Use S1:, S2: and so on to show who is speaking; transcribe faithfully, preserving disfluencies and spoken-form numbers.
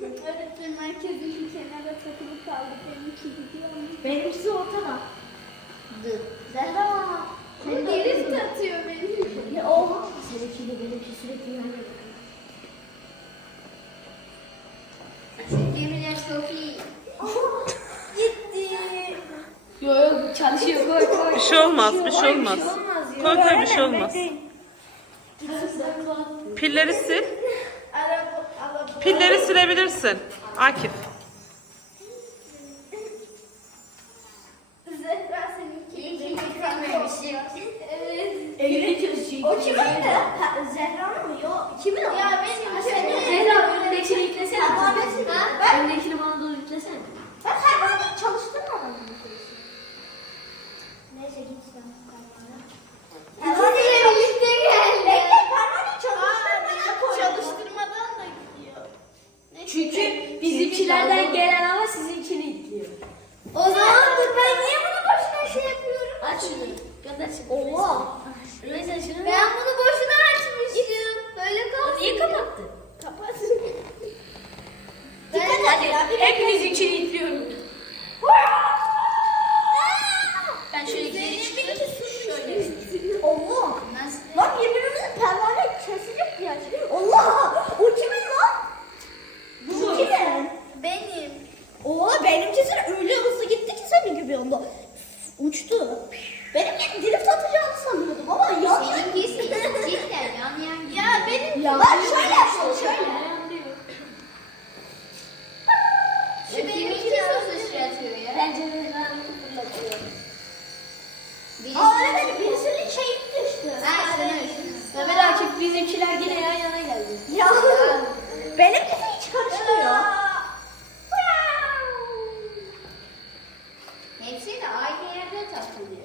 S1: Öğretmen merkezinin kenara takılıp kaldı. Benimki gidiyor mu?
S2: Benimkisi ortada. Zehra.
S1: Senin geri atıyor benimki.
S2: Ne oha? Seninkiyle benimki sürekli yan yana.
S1: Yemin ederim çok iyi.
S2: Gitti.
S1: Yok yok çalışıyor koy koy.
S3: Bir şey olmaz, bir şey olmaz. Koy koy, bir şey olmaz. Pilleri sil.
S1: Araba, araba.
S3: Pilleri silebilirsin. Akif.
S1: Zehra seninki. İyi ki yıkanmamışım. Evet.
S2: Elini kesecek.
S1: O kimin de?
S2: Zehra'nın mı? Yok. Kimin o?
S1: Ya benim senin.
S2: Zehra önündekini yüklesene.
S1: Ha, ben-
S2: Önündekini bana doğru yüklesene.
S1: Ben pervaneyi çalıştırmadım. Neyse git sen pervane. Pervaneyi birlikte geldi. Bekle pervaneyi çalıştırmadan çalıştırmadan da gidiyor.
S2: Çünkü bizimkilerden gelen hava sizinkini yüklüyor.
S1: O zaman dur ben niye bunu boşuna şey yapıyorum?
S2: Aç şunu. Gönder şunu. Oha. Neyse şunu.
S1: Ben bunu boşuna açmıştım. Böyle kalsın.
S2: Niye kapattın?
S1: Kapat.
S2: Dikkat et. Hepinizinkini yüklüyorum. Ben şöyle geri çıkayım. Şöyle.
S1: Allah.
S2: Nasıl?
S1: Lan birbirimizin pervane kesecek ya. Allah. O kimin lan?
S2: Bu
S1: Bu
S2: mu?
S1: kimin? Benim. Oo benimkisi öyle hızlı gitti ki senin gibi onda. Uçtu. Benim drift atacağını sanıyordum ama yan yan.
S4: Seninkisi cidden yan yan.
S1: Ya benim
S2: Ya,
S1: bak şöyle yapalım şöyle.
S4: Şu benimki nasıl sıçratıyor ya?
S2: Bence Zehra'nın fırlatıyor.
S1: Aa öyle birisinin şeyi düştü.
S4: Ha şunu şunu.
S2: Mehmet Akif bizimkiler yine yan yana geldi.
S1: Ya benimkisi hiç karışmıyor.
S4: Hepsi de aynı yerde takılıyor.